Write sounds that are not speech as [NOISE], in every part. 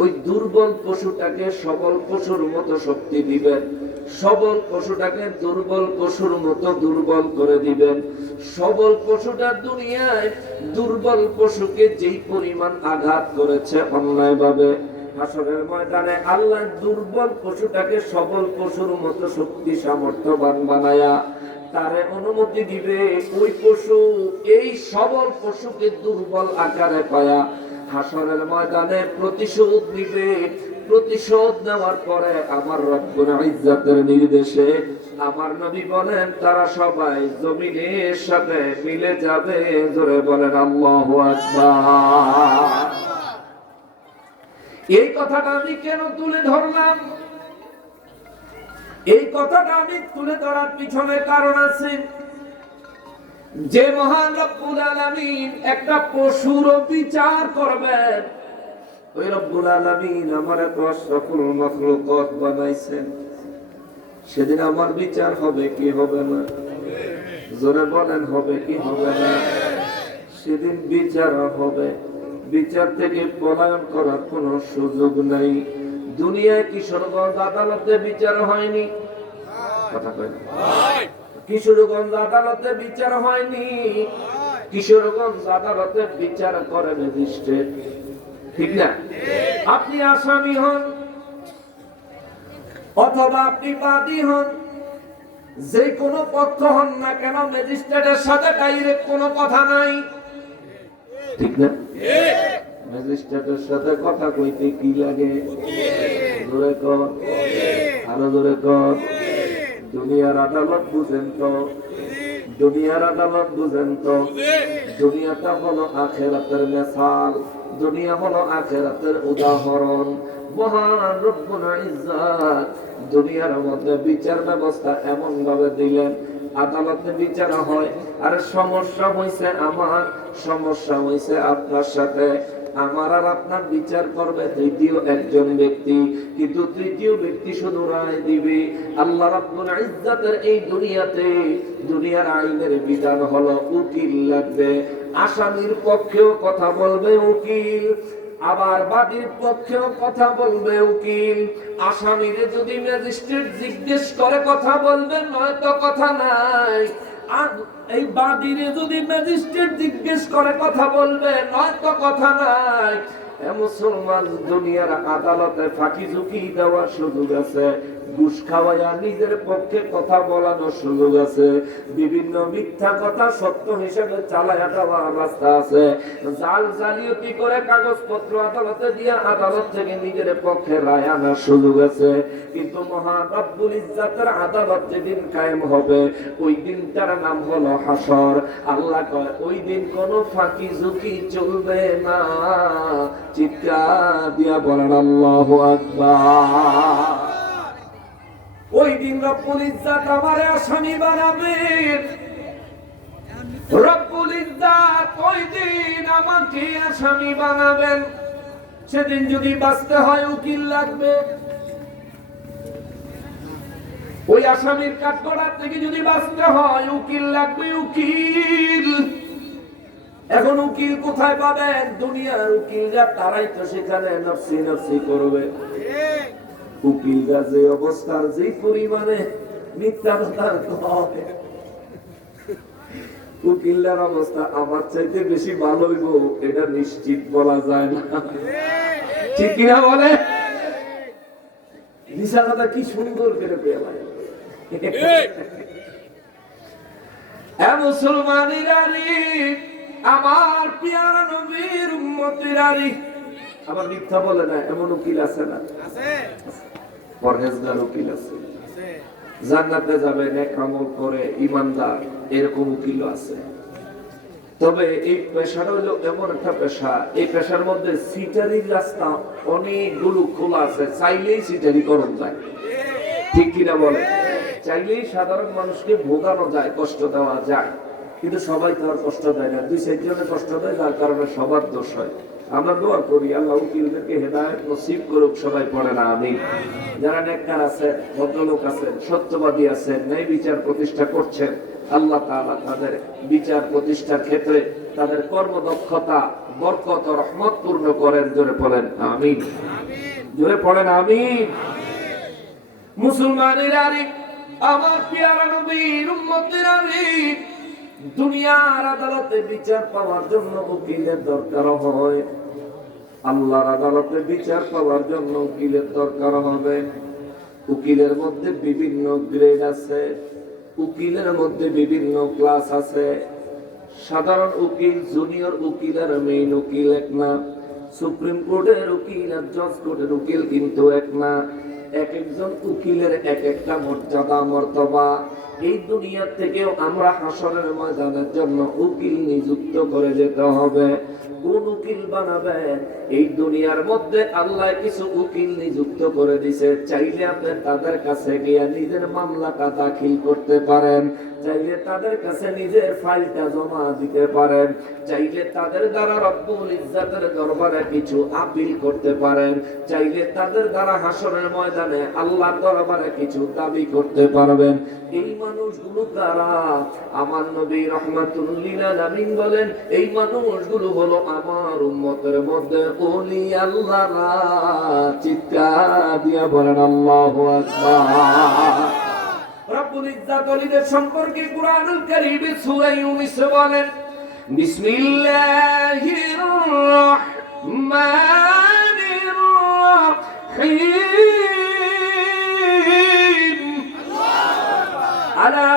ওই দুর্বল পশুটাকে সবল পশুর মতো শক্তি দিবেন। সবল পশুটাকে দুর্বল পশুর মতো দুর্বল করে দিবেন। সবল পশুটা দুনিয়ায় দুর্বল পশুকে যেই পরিমাণ আঘাত করেছে অন্যায়ভাবে। হাসরের ময়দানে আল্লাহ দুর্বল পশুটাকে সবল পশুর মতো শক্তি সামর্থ্যবান বানায়া তারে অনুমতি দিবে। ওই পশু এই সবল পশুকে দুর্বল আকারে পায়া হাসরের ময়দানে প্রতিশোধ নিবে। প্রতিশোধ নেওয়ার পরে আমার রব্বুল ইজ্জাতের নির্দেশে আমার নবী বলেন, তারা সবাই জমিনের সাথে মিলে যাবে। জোরে বলেন, আল্লাহু এই কথাটা আমি কেন তুলে ধরলাম? এই কথাটা আমি তুলে ধরার পিছনে কারণ আছে। যে মহান রব্বুল আলামিন একটা পশুর বিচার করবেন ওই রব্বুল আলামিন আমার এত সকল মখলুকত বানাইছেন। সেদিন আমার বিচার হবে কি হবে না? জোরে বলেন, হবে কি হবে না? সেদিন বিচার হবে। বিচার থেকে পলায়ন করার কোনো সুযোগ নাই। দুনিয়ায় কি কিশোরগঞ্জ আদালতে বিচার হয়নি। কথা কয় কিশোরগঞ্জ আদালতে বিচার হয়নি। কিশোরগঞ্জ আদালতে বিচার করে ম্যাজিস্ট্রেট ঠিক না? আপনি আসামি হন অথবা আপনি বাদী হন। যে কোনো পক্ষ হন না কেন ম্যাজিস্ট্রেটের সাথে ডাইরেক্ট কোনো কথা নাই। ঠিক না? ম্যাজিস্ট্রেটের সাথে কথা কইতে কি লাগে? জোরে কর। আরও জোরে কর। দুনিয়ার আদালত বুঝেন তো। দুনিয়ার আদালত বুঝেন তো। দুনিয়াটা হলো আখেরাতের মেসাল। দুনিয়া হলো আখেরাতের উদাহরণ। মহান রব্বুল ইজ্জাত। দুনিয়ার মধ্যে বিচার ব্যবস্থা এমন ভাবে দিলেন। আদালতে বিচার হয়, আর সমস্যা হইছে আমার, সমস্যা হইছে আপনার সাথে। আমার আর আপনার বিচার করবে তৃতীয় একজন ব্যক্তি, কিন্তু তৃতীয় ব্যক্তি শুধু রায় দিবে। আল্লাহ রাব্বুল ইজ্জাতের এই দুনিয়াতে, দুনিয়ার আইনের বিধান হলো উকিল লাগবে। আসামির পক্ষেও কথা বলবে উকিল, আবার বাদীর পক্ষেও কথা বলবে উকিল। আসামিরে যদি ম্যাজিস্ট্রেট জিজ্ঞেস করে কথা বলবে, নয়তো কথা নাই। আর এই বাদিরে যদি ম্যাজিস্ট্রেট জিজ্ঞেস করে কথা বলবে নয় তো কথা নাই। মুসলমান দুনিয়ার আদালতে ফাঁকি ঝুঁকি দেওয়ার সুযোগ আছে। নিজের পক্ষে কথা বলানোর সুযোগ আছে। বিভিন্ন মিথ্যা কথা সত্য হিসেবে চালাইয়া দেওয়ার রাস্তা আছে। জাল জালিয়াতি করে কাগজপত্র আদালতে দিয়ে আদালত থেকে নিজের পক্ষে রায় আনার সুযোগ আছে। কিন্তু মহান রব্বুল ইজ্জাতের আদালত যেদিন কায়েম হবে, ওই দিনটার নাম হলো হাসর আল্লাহ কয়, ওই দিন কোনো ফাঁকি ঝুঁকি চলবে না। ওই দিন আমারে আসামি বানাবেন আমাকে আসামি বানাবেন। সেদিন যদি বাঁচতে হয় উকিল লাগবে। ওই আসামির কাঠগড়ার থেকে যদি বাঁচতে হয় উকিল লাগবে উকিল। এখন উকিল কোথায় পাবেন? দুনিয়ার উকিলরা তারাই তো সেখানে নফসি নফসি করবে। যে অবস্থার, যে পরিমাণে মিথ্যা উকিলদের অবস্থা আমার চাইতে বেশি ভালো হইব, এটা নিশ্চিত বলা যায় না। ঠিক কিনা বলে? নিশা কথা কি সুন্দর করে মুসলমানিরা আমার পিয়ারা নবীর উম্মতিরা আবার মিথ্যা বলে না এমন উকিল আছে না? আছে। পরহেজগার উকিল আছে। জান্নাতে যাবে নেক আমল করে ইমানদার এরকম উকিল আছে। তবে এই পেশাটা হলো এমন একটা পেশা এই পেশার মধ্যে সিটারির রাস্তা অনেকগুলো খোলা আছে চাইলেই সিটারি করণ যায়। ঠিক কিনা বলে চাইলেই সাধারণ মানুষকে ভোগানো যায় কষ্ট দেওয়া যায়। কিন্তু সবাই তো আর কষ্ট দেয় না। দুই চারজনে কষ্ট দেয়, যার কারণে সবার দোষ হয়। আমরা দোয়া করি, আল্লাহ উকিলদেরকে হেদায়ত নসিব করুক, সবাই পড়ে না আমি যারা নেককার আছে, ভদ্রলোক আছেন, সত্যবাদী আছেন, ন্যায় বিচার প্রতিষ্ঠা করছেন, আল্লাহ তাআলা তাদের বিচার প্রতিষ্ঠার ক্ষেত্রে তাদের কর্মদক্ষতা, বরকত রহমত পূর্ণ করেন, জোরে পড়েন, আমিন। জোরে পড়েন আমি মুসলমানের আরে আমার পিয়ারা নবীর উম্মতের আরে দুনিয়ার আদালতে বিচার পাওয়ার জন্য উকিলের দরকার হয়। আল্লাহর আদালতে বিচার পাওয়ার জন্য উকিলের দরকার হবে। উকিলের মধ্যে বিভিন্ন গ্রেড আছে। উকিলের মধ্যে বিভিন্ন ক্লাস আছে। সাধারণ উকিল, জুনিয়র উকিল আর মেইন উকিল এক না। সুপ্রিম কোর্টের উকিল আর জজ কোর্টের উকিল কিন্তু এক না। এক একজন উকিলের এক একটা মর্যাদা, মর্তবা। এই দুনিয়া থেকেও আমরা হাসরের ময়দানের জন্য উকিল নিযুক্ত করে যেতে হবে। কোন উকিল বানাবে? এই দুনিয়ার মধ্যে আল্লাহ কিছু উকিল নিযুক্ত করে দিছে। চাইলে আপনি তাদের কাছে গিয়ে নিজের মামলাটা দাখিল করতে পারেন। চাইলে তাদের কাছে নিজের ফাইলটা জমা দিতে পারেন। চাইলে তাদের দ্বারা রব্বুল ইজ্জাতের দরবারে কিছু আপিল করতে পারেন। চাইলে তাদের দ্বারা হাসরের ময়দানে আল্লাহ দরবারে কিছু দাবি করতে পারবেন। এই মানুষগুলো কারা? আমার নবী রহমাতুল্লিল বলেন, এই মানুষগুলো হলো আমার উম্মতের মধ্যে ওলি আল্লাহরা চিৎকার দিয়া বলেন, আল্লাহু আকবার। রব্বুল ইজ্জাত সম্পর্কে কুরআনুল কারীমে সূরা ইউনূস বলেন, বিসমিল্লাহির রাহমানির রাহিম। আলা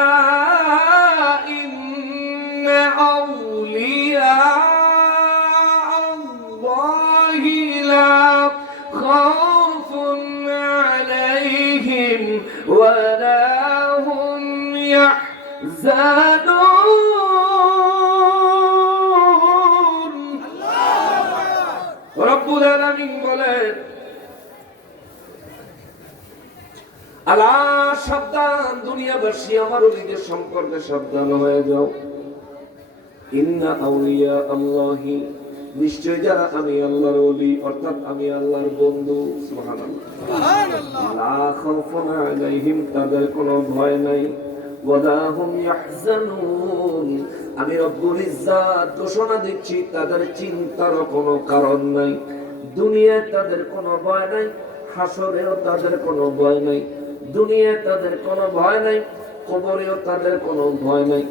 আলা সাবধান, দুনিয়াবাসী, আমার ওলিদের সম্পর্কে সাবধান হয়ে যাও। ইন্না আউলিয়া আল্লাহি, নিশ্চয় যারা আমি আল্লাহর ওলি অর্থাৎ আমি আল্লাহর বন্ধু, সুবহানাল্লাহ। লা তাদের কোনো ভয় নাই। ওয়ালা হুম ইয়াহজানুন, আমি রব্বুল ইজ্জাত ঘোষণা দিচ্ছি, তাদের চিন্তার কোনো কারণ নাই। দুনিয়ায় তাদের কোনো ভয় নাই হাসরেও তাদের কোনো ভয় নাই। দুনিয়ায় তাদের কোনো ভয় নাই, কবরেও তাদের কোনো ভয় নাই,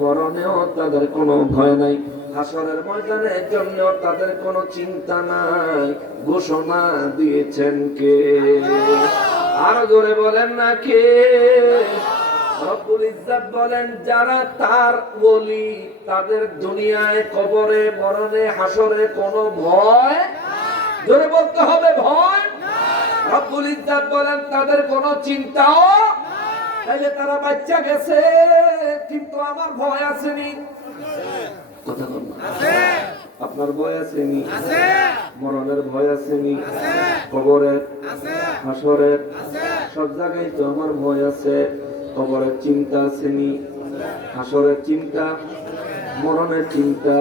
মরণেও তাদের কোনো ভয় নাই, হাসরের ময়দানের জন্য তাদের কোনো চিন্তা নাই, ঘোষণা দিয়েছেন কে? আরও জোরে বলেন না কে? বলেন, যারা তার বলি তাদের দুনিয়ায় কবরে, মরণে, হাসরে কোনো ভয় জোরে বলতে হবে, ভয় রব্বুল ইজ্জাত বলেন, তাদের কোনো চিন্তাও তাইলে তারা বাচ্চা গেছে, কিন্তু আমার ভয় আসেনি। আপনার ভয় আসেনি। মরণের ভয় আসেনি। কবরের, হাসরের, সব জায়গায় তো আমার ভয় আছে। কবরের চিন্তা আসেনি। হাসরের চিন্তা, মরণের চিন্তা।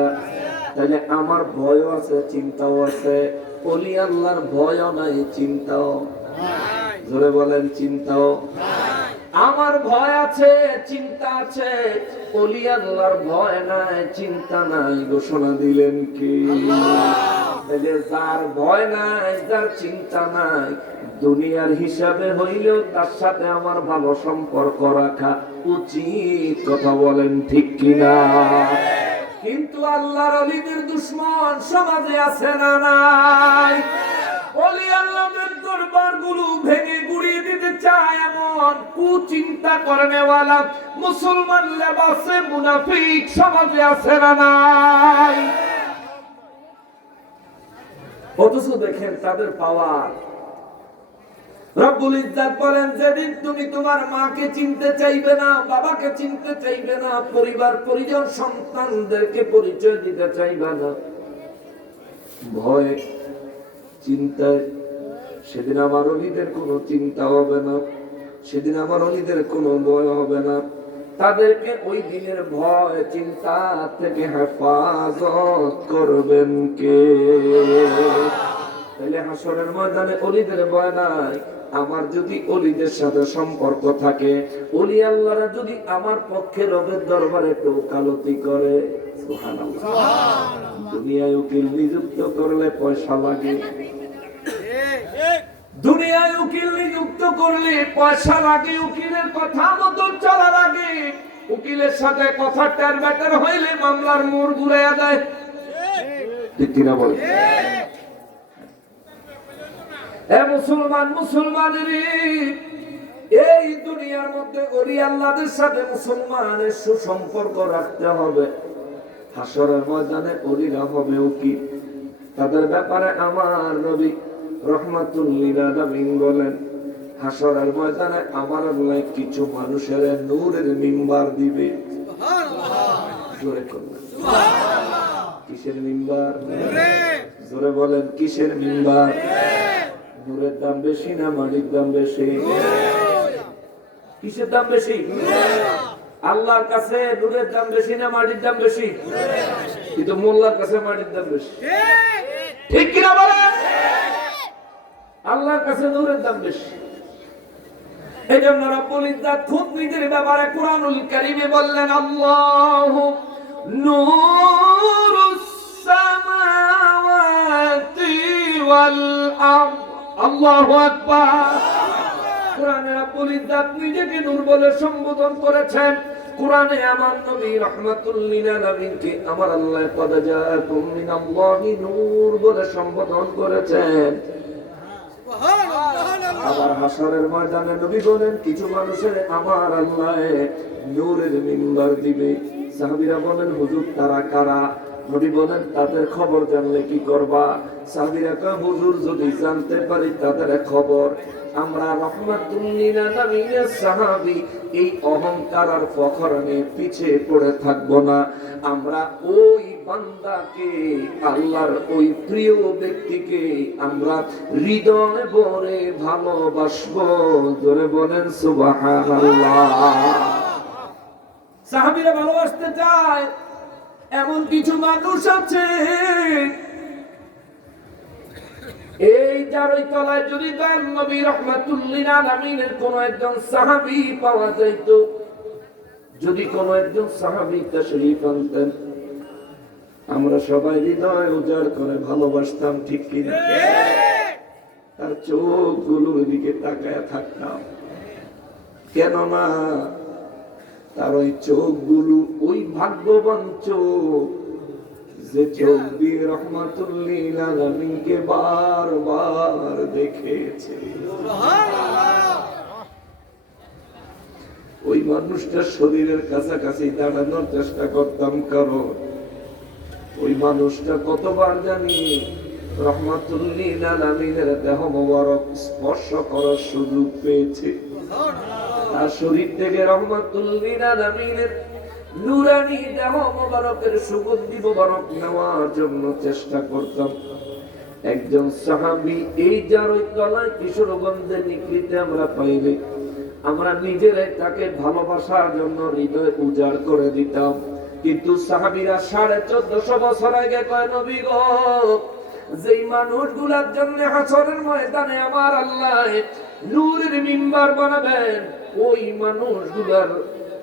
তাহলে আমার ভয়ও আছে, চিন্তাও আছে। অলি আল্লাহর ভয়ও নাই, চিন্তাও। জোরে বলেন, চিন্তাও। আমার ভয় আছে, চিন্তা আছে। অলি আল্লাহর ভয় নাই, চিন্তা নাই, ঘোষণা দিলেন কি? যার ভয় নাই, যার চিন্তা নাই, দুনিয়ার হিসাবে হইলেও তার সাথে আমার ভালো সম্পর্ক রাখা উচিত, কথা বলেন ঠিক কিনা? কিন্তু আল্লাহর অলিদের দুশ্মন সমাজে আছে না নাই? অলি আল্লাহদের দরবারগুলো ভেঙে গুড়িয়ে দিতে চায় এমন কুচিন্তা করেনেওয়ালা মুসলমান লেবাসে মুনাফিক সমাজে আছে না নাই? অথচ দেখেন তাদের পাওয়ার। রব্বুল ইজ্জাত বলেন, যেদিন তুমি তোমার মাকে চিনতে চাইবে না, বাবাকে চিনতে চাইবে না, পরিবার, পরিজন, সন্তানদেরকে পরিচয় দিতে চাইবে না, ভয় চিন্তায়, সেদিন আমার অলিদের কোনো চিন্তা হবে না, সেদিন আমার অলিদের কোনো ভয় হবে না। তাদেরকে ওই দিনের ভয়, চিন্তা থেকে হেফাজত করবেন কে? তাহলে হাসরের ময়দানে অলিদের ভয় নাই। আমার যদি অলিদের সাথে সম্পর্ক থাকে অলি আল্লাহরা যদি আমার পক্ষে রবের দরবারে টোকালতি করে দুনিয়ায় উকিল নিযুক্ত করলে পয়সা লাগে। দুনিয়ায় উকিল নিযুক্ত করলে পয়সা লাগে উকিলের কথা মতো চলা লাগে। উকিলের সাথে কথা টের ব্যাটার হইলে মামলার মোড় ঘুরে দেয়। ঠিক কিনা বলে এ মুসলমান মুসলমানের এই দুনিয়ার মধ্যে ওলি আল্লাহদের সাথে মুসলমানের সুসম্পর্ক রাখতে হবে। হাসরের ময়দানে ওলিরা হবে কি? তাদের ব্যাপারে আমার নবী রহমাতুল্লিল আলামিন বলেন হাসরের ময়দানে আমার আল্লাহ কিছু মানুষের নূরের মিম্বার দিবে। জোরে কিসের মিম্বার? জোরে বলেন কিসের মিম্বার? নূরের দাম বেশি না মাটির দাম বেশি? কিসের দাম বেশি? আল্লাহর কাছে নূরের দাম বেশি না মাটির দাম বেশি? কিন্তু মোল্লার কাছে মাটির দাম বেশি। ঠিক কিনা বলেন? আল্লাহর কাছে নূরের দাম বেশি। এই জন্য রব্বুল খুব নিজের ব্যাপারে কোরআনুল কারীমে বললেন, আল্লাহু নূরুস সামাওয়াতি ওয়াল সম্বোধন করেছেন। কোরআনে নবী আমার সম্বোধন করেছেন। আবার ময়দানে নবী বলেন, কিছু মানুষের আমার আল্লাহ নূরের মিম্বার দিবে। সাহাবীরা বলেন, হুজুর, তারা কারা? নবী বলেন, তাদের খবর জানলে কি করবা? সাহাবীরা কয়, হুজুর, যদি জানতে পারি তাদের খবর, আমরা রহমাতুল্লিল আলামিনের সাহাবী, এই অহংকার আর ফখরনে পিছে পড়ে থাকব না। আমরা ওই বান্দাকে, আল্লাহর ওই প্রিয় ব্যক্তিকে, আমরা হৃদয় ভরে ভালোবাসবো। জোরে বলেন, সুবহানাল্লাহ। সাহাবীরা ভালোবাসতে চায় এমন কিছু মানুষ আছে। এই চারই তলায় যদি দয়াল নবী রহমাতুল্লিল আলামিনের কোন একজন সাহাবী পাওয়া যাইত, যদি কোন একজন সাহাবী তাশরীফ আনতেন, আমরা সবাই হৃদয় উজাড় করে ভালোবাসতাম, ঠিক কিনা? তার চোখগুলোর দিকে তাকায় থাকতাম। কেননা তার ওই চোখগুলো, ওই ভাগ্যবান চোখ, যে চোখ দিয়ে রহমাতুল্লিল আলামিনকে বারবার দেখেছে। ওই মানুষটার শরীরের কাছাকাছি দাঁড়ানোর চেষ্টা করতাম, কারণ ওই মানুষটা কতবার জানি রহমাতুল্লিল দেহ মোবারক স্পর্শ করার সুযোগ পেয়েছে। তার শরীর থেকে রহমাতুল্লিল আলামিনের নুরানি দেহ মোবারকের সুগন্ধি মোবারক নেওয়ার জন্য চেষ্টা করতাম। একজন সাহাবী এই যার ওই তলায় কিশোরগঞ্জের নিকৃতে আমরা পাইলে আমরা নিজেরাই তাকে ভালোবাসার জন্য হৃদয় উজাড় করে দিতাম। কিন্তু সাহাবীরা সাড়ে চোদ্দশো বছর আগে কয়, নবী গো, যেই মানুষগুলার জন্য হাসরের ময়দানে আমার আল্লাহ নূরের মিম্বার বানাবেন ওই মানুষগুলার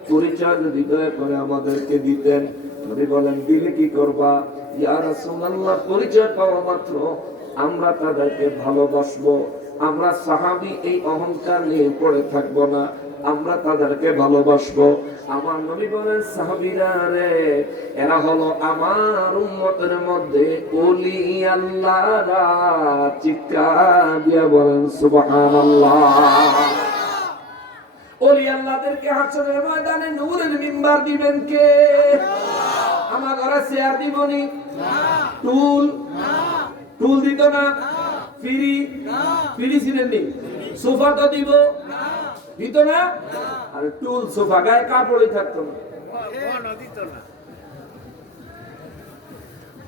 পরিচয় যদি দয়া করে আমাদেরকে দিতেন, নবী বলেন, দিলে কি করবা? ইয়া রাসূলুল্লাহ, পরিচয় পাওয়া মাত্র। আমরা তাদেরকে ভালোবাসবো। আমরা সাহাবী, এই অহংকার নিয়ে পড়ে থাকব না। আমরা তাদেরকে ভালোবাসবো। আমার নবী বলেন, সাহাবীরা রে, এরা হলো আমার উম্মতের মধ্যে ওলি আল্লাহরা। চিৎকার বলেন ওলি আল্লাহদেরকে হাসরের ময়দানে নূরের মিম্বার দিবেন কে? আমার ঘরে চেয়ার দিবনি? টুল? টুল দিত না? ফিরি? ফিরি ছিলেন সোফা তো দিব? দিত না? আর টুল, সোফা, গায়ে কাপড়ই থাকতো না।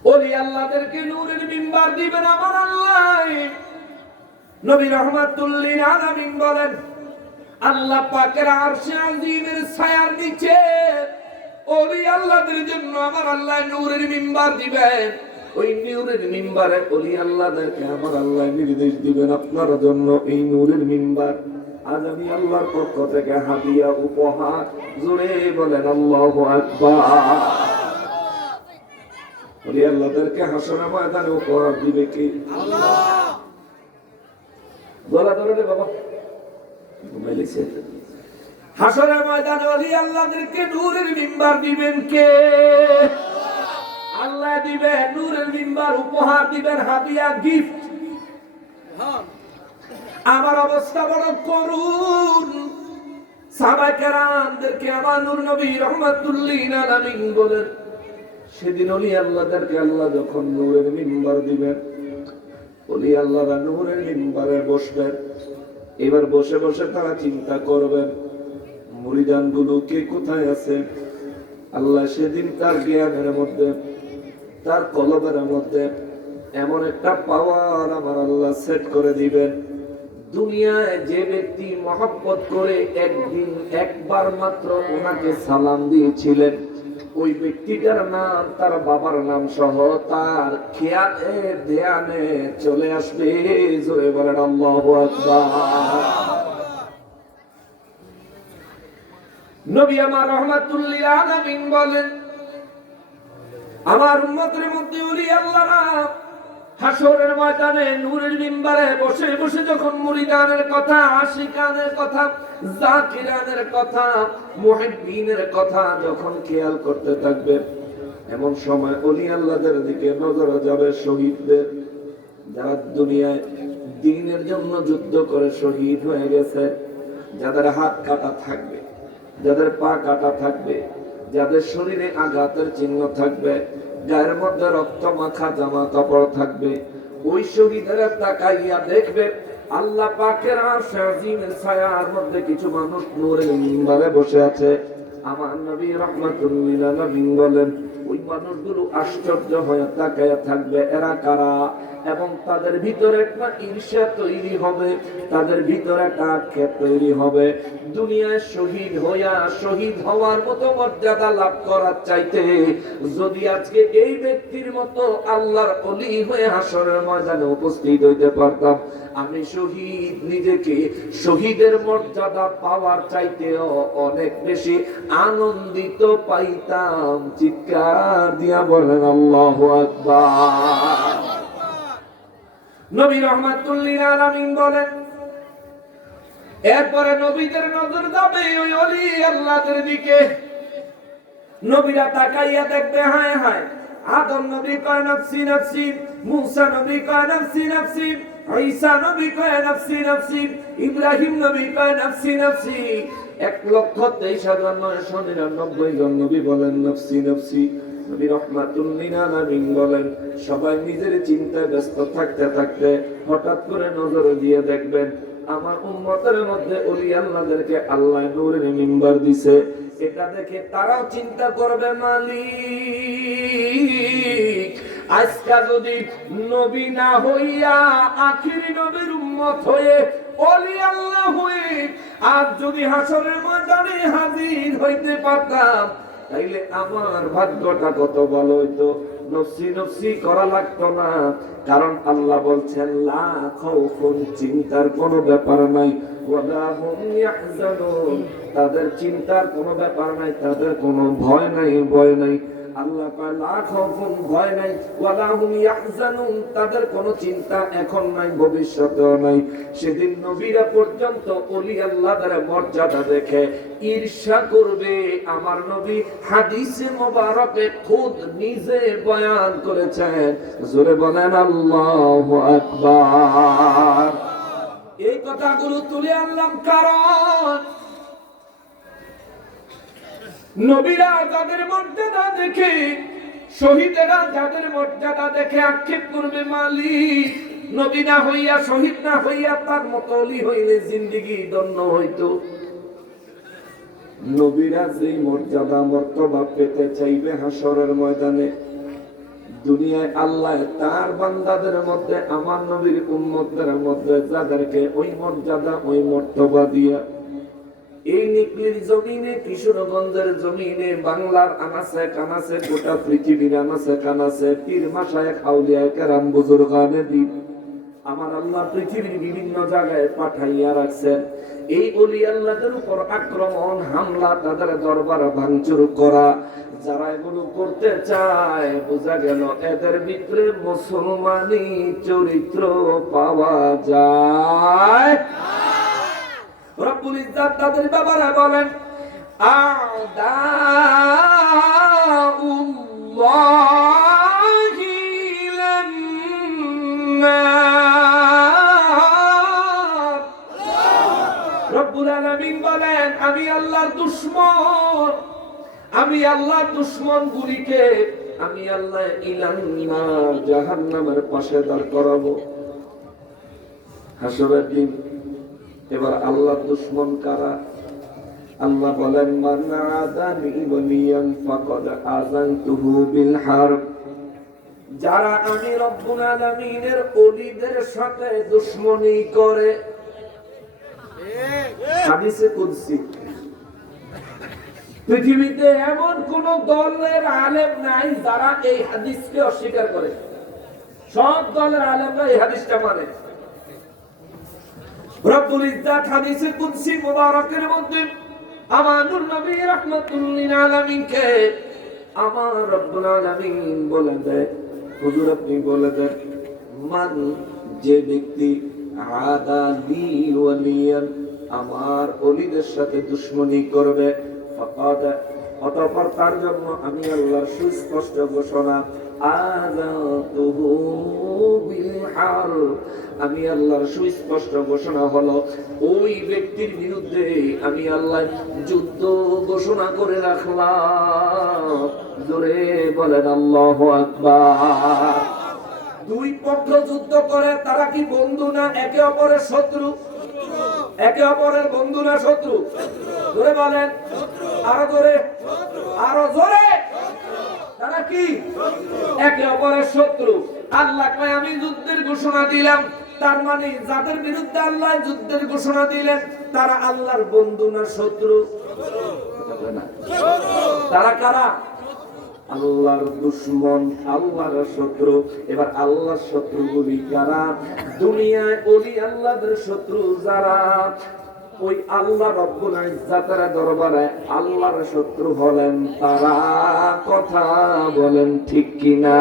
ওলি আল্লাহদেরকে নূরের মিম্বার দিবেন আমার আল্লাহ। নবী রহমাতুল্লিল আলামিন বলেন আল্লাহ পাকের আরশে আজিমের ছায়ার নিচে। ওলি আল্লাহদের জন্য আমার আল্লাহ নূরের মিম্বার দিবেন ওই নূরের মিম্বারে ওলি আল্লাহদেরকে আমার আল্লাহ নির্দেশ দিবেন আপনার জন্য এই নূরের মিম্বার। আজ আমি আল্লাহর পক্ষ থেকে হাদিয়া, উপহার জুড়ে বলেন, আল্লাহু আকবার। ওলি আল্লাহদেরকে হাসনের ময়দানে উপহার দিবে কি? গলা ধরে বাবা। হাসরের ময়দানে অলি আল্লাহদেরকে নূরের মিম্বার দিবেন কে? আল্লাহ দিবেন নূরের মিম্বার উপহার দিবেন হাদিয়া গিফট আমার অবস্থা বড় করুন আমার নূর নবী রহমাতুল্লিল আলামিন বলেন সেদিন অলি আল্লাহদেরকে আল্লাহ যখন নূরের মিম্বার দিবেন অলি আল্লাহরা নূরের মিম্বারে বসবেন। এবার বসে বসে তারা চিন্তা করবেন মুরিদানগুলো কে কোথায় আছে? আল্লাহ সেদিন তার জ্ঞানের মধ্যে, তার কলবের মধ্যে এমন একটা পাওয়ার আমার আল্লাহ সেট করে দিবেন। দুনিয়ায় যে ব্যক্তি মহব্বত করে একদিন একবার মাত্র ওনাকে সালাম দিয়েছিলেন ওই ব্যক্তিটার নাম, তার বাবার নাম সহ তার খেয়ালে ধ্যানে চলে আসবে। জোরে বলেন, আল্লাহু নবী আমার রহমাতুল্লিল বলেন, আমার উম্মতের মধ্যে উলি আল্লাহরা হাসরের ময়দানে নূরের মিম্বারে বসে বসে যখন মুরিদানের কথা, আশিকানের কথা, জাকিরানের কথা মুহিব্বিনের কথা যখন খেয়াল করতে থাকবে, এমন সময় অলি আল্লাহদের দিকে নজর যাবে শহীদদের। যারা দুনিয়ায় দিনের জন্য যুদ্ধ করে শহীদ হয়ে গেছে, যাদের হাত কাটা থাকবে, যাদের পা কাটা থাকবে, যাদের শরীরে আঘাতের চিহ্ন থাকবে গায়ের মধ্যে রক্ত মাখা জামা কাপড় থাকবে, ওই শহীদেরা তাকাইয়া দেখবে, আল্লাহ পাকের আর আজিমের ছায়ার মধ্যে কিছু মানুষ নূরের মিম্বারে বসে আছে। আমার নবী রহমাতুল্লিল আলামিন বলেন ওই মানুষগুলো আশ্চর্য হয়ে তাকায়া থাকবে। এরা কারা? এবং তাদের ভিতরে একটা ঈর্ষা তৈরি হবে, তাদের ভিতরে একটা আক্ষেপ তৈরি হবে। দুনিয়ায় শহীদ হইয়া, শহীদ হওয়ার মতো মর্যাদা লাভ করার চাইতে যদি আজকে এই ব্যক্তির মতো আল্লাহর অলি হয়ে হাসরের ময়দানে উপস্থিত হইতে পারতাম, আমি শহীদ নিজেকে শহীদের মর্যাদা পাওয়ার চাইতেও অনেক বেশি আনন্দিত পাইতাম। চিৎকার দিয়া বলেন, আল্লাহ আকবার। নবী রহমাতুল্লিল আলামিন বলেন, এরপরে নবীদের নজর যাবে ওই অলি আল্লাহদের দিকে। নবীরা তাকাইয়া দেখবে, হায় হায়, আদম নবী কয় নফসি নফসি, মুসা নবী কয় নফসি নফসি, ঈসা নবী কয় নফসি নফসি, ইব্রাহিম নবী কয় নফসি নফসি। এক লক্ষ তেইশ হাজার নয়শো নিরানব্বই জন নবী বলেন, নফসি নফসি। সবাই নিজের চিন্তায় ব্যস্ত থাকতে থাকতে হঠাৎ করে দিয়ে দেখবেন, আমার মধ্যে আল্লাহদেরকে আল্লাহ নূরের দিছে। এটা দেখে তারাও চিন্তা করবে, মালিক, আজকা যদি নবী না হইয়া আখিরি নবীর উম্মত হয়ে ওলি আল্লাহ হয়ে আর যদি হাসরের ময়দানে হাজির হইতে পারতাম, তাইলে আমার ভাগ্যটা কত ভালো হইতো। নফসি নফসি করা লাগতো না। কারণ আল্লাহ বলছেন, লা চিন্তার কোনো ব্যাপার নাই। তাদের চিন্তার কোনো ব্যাপার নাই, তাদের কোনো ভয় নাই ভয় নাই। আল্লাহ কয়, লা ভয় নাই। তাদের কোনো চিন্তা এখন নাই, ভবিষ্যতেও নাই। সেদিন নবীরা পর্যন্ত ওলি আল্লাহদের মর্যাদা দেখে ঈর্ষা করবে। আমার নবী হাদিসে মোবারকে খুদ নিজে বয়ান করেছেন। জোরে বলেন, আল্লাহু আকবার। এই কথাগুলো তুলে আনলাম কারণ নবীরা যাদের মর্যাদা দেখে, শহীদেরা যাদের মর্যাদা দেখে আক্ষেপ করবে মালিক। নবী না হইয়া, শহীদ না হইয়া, তার হইলে জিন্দিগি দন্য নবীরা যেই মর্যাদা, মর্তবা পেতে চাইবে হাসরের ময়দানে, দুনিয়ায় আল্লাহ তার বান্দাদের মধ্যে, আমার নবীর উম্মতদের মধ্যে, যাদেরকে ওই মর্যাদা, ওই মর্তবা দিয়া এই নিকলির জমিনে কিশোরগঞ্জের জমিনে, বাংলার আনাসে কানাসে, গোটা পৃথিবীর আনাসে কানাসে, পীর মাসায় খাউলিয়া কেরাম বুজুর্গানে দ্বীপ আমার আল্লাহ পৃথিবীর বিভিন্ন জায়গায় পাঠাইয়া রাখছেন। এই আল্লাহদের উপর আক্রমণ, হামলা, তাদের দরবার ভাঙচুর করা, যারা এগুলো করতে চায়, বোঝা গেল এদের ভিতরে মুসলমানি চরিত্র পাওয়া যায়। রব্বুল ইজ্জাত তাদের ব্যাপারে বলেন, আদাউল্লাহি লান্নার। রব্বুল আলামিন বলেন, আমি আল্লাহর দুশমন, আমি আল্লাহর দুশমন গুলিকে আমি আল্লাহ ইলান্নার জাহান্নামের পাশে দাঁড় করাবো। হাসরের দিন এবার আল্লাহ দুশ্মন কারা? আল্লাহ বলেন যারা আমি রব্বুল সাথে দুশমনি করে। পৃথিবীতে এমন কোন দলের আলেম নাই যারা এই হাদিসকে অস্বীকার করে। সব দলের আলেমরা এই হাদিসটা মানে। রব্বুল ইজ্জাত হাদিসে কুদসি মুবারকের মধ্যে আমানুর নবী রাহমাতুল্লিল আলামিনকে আমার রব্বুল আলামিন বলে দেয়। হুজুর, আপনি বলে দেন, মান যে ব্যক্তি আদালি ওয়ালিয়ান আমার অলিদের সাথে দুশ্মনী করবে, ফাকাদ অতঃপর তার জন্য আমি আল্লাহর সুস্পষ্ট ঘোষণা আমি আল্লাহর সুস্পষ্ট ঘোষণা হলো, ওই ব্যক্তির বিরুদ্ধে আমি আল্লাহ যুদ্ধ ঘোষণা করে রাখলাম। বলেন, আল্লাহু আকবার দুই পক্ষ যুদ্ধ করে, তারা কি বন্ধু না একে অপরের শত্রু? একে অপরের বন্ধু না শত্রু? ধরে বলেন, আরও জোরে। আরও জোরে। তারা কি? একে অপরের শত্রু। আল্লাহ আমি যুদ্ধের ঘোষণা দিলাম। তার মানে যাদের বিরুদ্ধে আল্লাহ যুদ্ধের ঘোষণা দিলেন, তারা আল্লাহর বন্ধু না শত্রু? তারা কারা? আল্লাহর দুশ্মন, আল্লাহর শত্রু। এবার আল্লাহর শত্রুগুলি কারা? দুনিয়ায় ওলি আল্লাহদের শত্রু যারা? ওই আল্লাহ রব্বুল ইজ্জাতের দরবারে আল্লাহর শত্রু হলেন তারা। কথা বলেন ঠিক কিনা?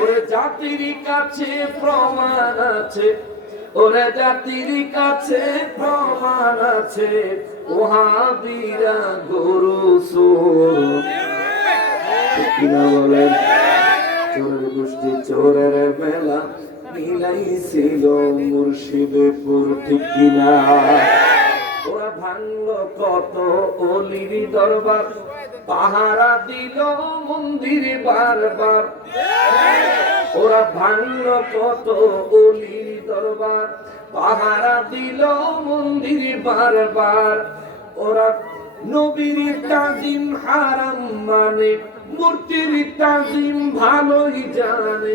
ওরে জাতির কাছে প্রমাণ আছে, ওরে জাতির কাছে প্রমাণ আছে, ওহাবিরা গরু সুর। কিনা বলেন? চোরের গোষ্ঠী, চোরের বেলা মিলাইছিল মুর্শিদপুর ঠিক কিনা? ওরা ভাঙলো কত অলির দরবার, পাহারা দিল মন্দির বারবার। ওরা ভাঙলো কত অলির দরবার, পাহারা দিল মন্দির বারবার। ওরা নবীর তাজিম হারাম মানে মূর্তির তাজিম ভালোই জানে।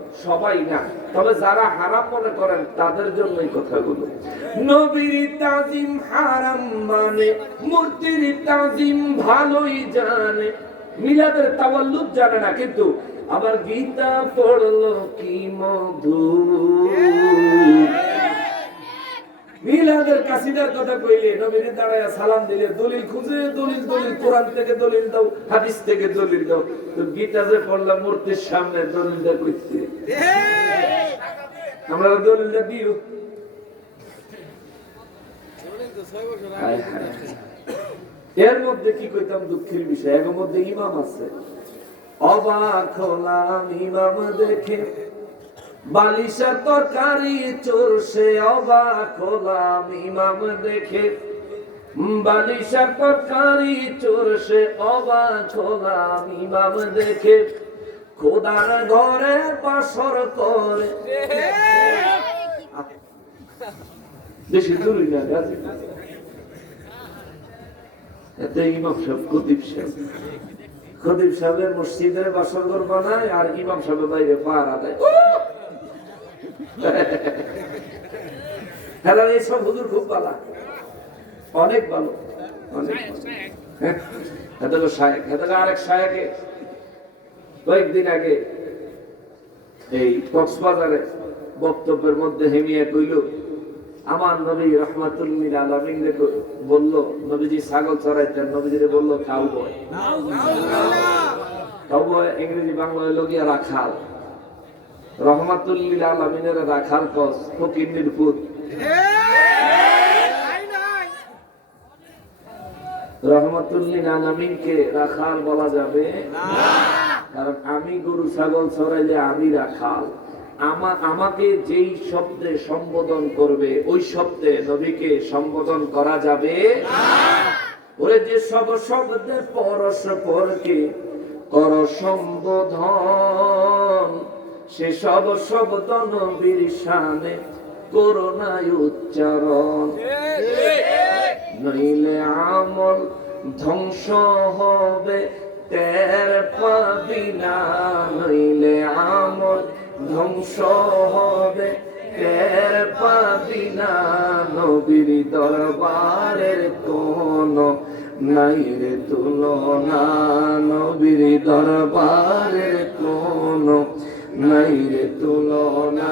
সবাই না। তবে যারা হারাম মনে করেন, তাদের জন্য এই কথাগুলো। নবীর তাজিম হারাম মানে মূর্তির তাজিম ভালোই জানে। মিলাদের তাওয়াল্লুদ জানে না, কিন্তু আবার গীতা পড়ল কি মধু? মিলাদের কাসিদার কথা কইলে নবীর দাঁড়ায় সালাম দিলে, দলিল খুঁজে, দলিল দলিল, কোরআন থেকে দলিল দাও, হাদিস থেকে দলিল দাও। তো গীতা যে পড়লাম, মূর্তির সামনে দলিলটা কইতে আমরা দলিলটা দিও। এর মধ্যে কি কইতাম দুঃখের বিষয়? এর মধ্যে ইমাম আছে। অবাক হলাম ইমাম দেখে। বালিশের তরকারি চোরসে অবাক হলাম ইমাম দেখে। বালিশা তরকারি চোরসে অবাক হলাম ইমাম দেখে। খোদার ঘরে বাসর করে। বেশি না। এতে ইমাম সাহেব খতিব সাহেব। খতিব সাহেবের মসজিদের বাসর ঘর বানায় আর ইমাম সাহেবের বাইরে পাহারা দেয়। [LAUGHS] হ্যাঁ এইসব হুজুর খুব ভালো অনেক ভালো অনেক ভালো। এত তো শায়েক এত আরেক শায়েকে। কয়েকদিন আগে এই কক্সবাজারে বক্তব্যের মধ্যে হেমিয়ে কইল আমার নবী রহমাতুল্লিল আলমিন বলল নবীজি ছাগল চড়াইতেন নবীজিরে বলল কাউ বয় কাউ বয় ইংরেজি বাংলা হইল গিয়া রাখাল। রহমাতুল্লিল আলমিনের কস ফকির পুত রহমাতুল্লিল আলমিনকে রাখাল বলা যাবে। কারণ আমি গরু, ছাগল ছড়াইলে আমি রাখাল। আমা, আমাকে যেই শব্দে সম্বোধন করবে, ওই শব্দে নবীকে সম্বোধন করা যাবে। ওরে যে সব শব্দে পরস্পরকে কর সম্বোধন। সে সব শব্দ নবীর শানে করোনায় উচ্চারণ। নইলে আমল ধ্বংস হবে তের পাবি না। নইলে আমল ধ্বংস হবে তের পাবি না। নবীর দরবারের কোন নাই রে তুলনা। নবীর দরবারের কোন নাই রে তুলনা,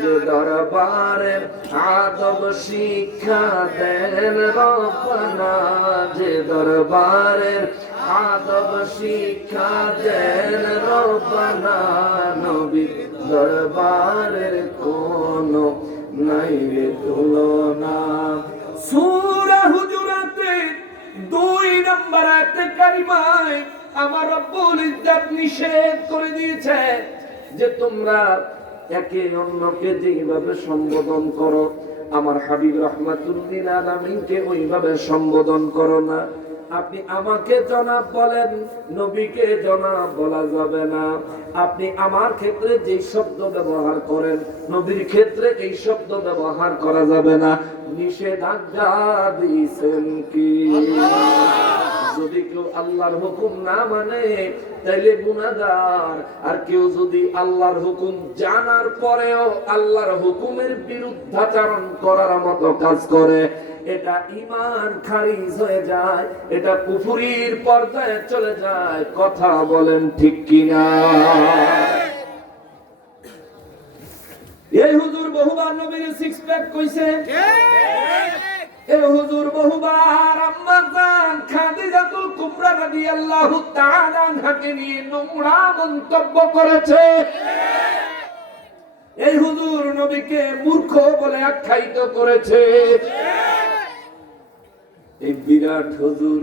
যে দরবারে আদব শিক্ষা দেন রপনা যে দরবারের আদব শিক্ষা দেন রপনা নবী দরবারের কোন নাই রে তুলনা। সূরা হুজুরাতে দুই নম্বর আয়াতে কারিমায় আমার রব্বুল ইজ্জত নিষেধ করে দিয়েছে। যে তোমরা একে অন্যকে যেভাবে সম্বোধন করো, আমার হাবিব রহমাতুল্লিন আলামিনকে ওইভাবে সম্বোধন করো না। আপনি আমাকে জনাব বলেন, নবীকে জনাব বলা যাবে না। আপনি আমার ক্ষেত্রে যেই শব্দ ব্যবহার করেন, নবীর ক্ষেত্রে এই শব্দ ব্যবহার করা যাবে না। নিষেধাজ্ঞা দিয়েছেন কি? যদি কেউ আল্লাহর হুকুম না মানে তাইলে আর কেউ যদি আল্লাহর হুকুম জানার পরেও আল্লাহর হুকুমের বিরুদ্ধাচরণ করার মতো কাজ করে এটা ইমান খারিজ হয়ে যায়, এটা কুফুরির পর্যায়ে চলে যায়, কথা বলেন ঠিক কিনা? এই হুজুর বহুবার নবীর সিক্স প্যাক কইছে। এ হুজুর বহুবার খাদিজাতুল রাদিয়াল্লাহু তাআলা নিয়ে নোংরা মন্তব্য করেছে। এই হুজুর নবীকে মূর্খ বলে আখ্যায়িত করেছে। এই বিরাট হজুর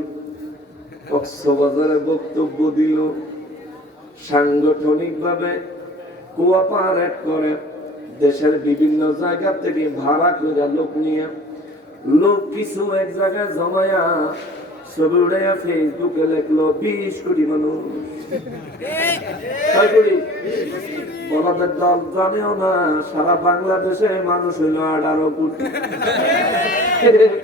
কক্সবাজারে বক্তব্য দিল সাংগঠনিক ভাবে কোঅপারেট করে দেশের বিভিন্ন জায়গা থেকে ভাড়া করে লোক নিয়ে, লোক কিছু এক জায়গায় জমায়া ছবি উড়াইয়া ফেসবুকে লেখলো, বিশ কোটি মানুষ। বড়দের দল জানেও না, সারা বাংলাদেশে মানুষ হইল আঠারো কোটি।